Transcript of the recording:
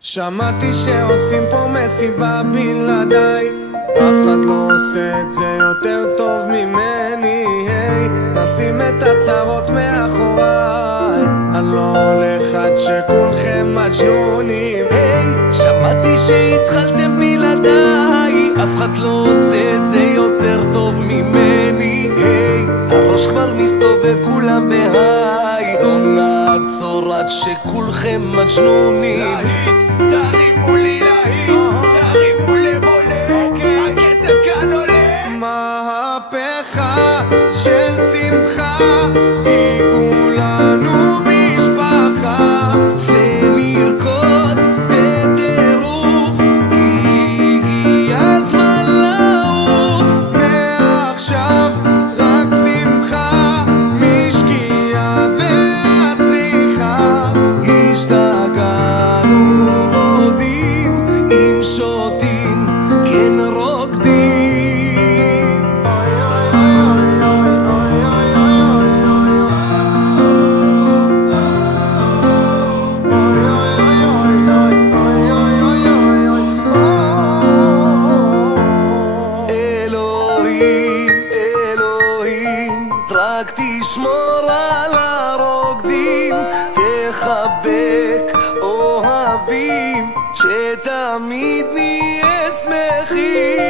שמעתי שעושים פה מסיבה בלעדיי, אף אחד לא עושה את זה יותר טוב ממני. היי, נשים את הצרות מאחוריי, אני לא הולך עד שכולכם מג'נונים. היי, שמעתי שהתחלתם בלעדיי, אף אחד לא עושה את זה יותר טוב ממני. היי, הראש כבר מסתובב כולם בהיי, לא נעצור עד שכולכם מג'נונים. להיט, תרימו לי להיט, תרימו לב עולה, הקצב כאן עולה. מהפכה של שמחה, היא כולנו משפחה, ונרקוד בטירוף, כי הגיע הזמן לעוף. מעכשיו רק שמחה, משקיעה ועד צריכה. השתגענו מודים, אם שותים כן רוקדים. אוי אוי אוי אוי אוי אוי אלוהים, אלוהים, רק תשמור על הרוקדים, תחבק אוהבים, שתמיד נהיה שמחים.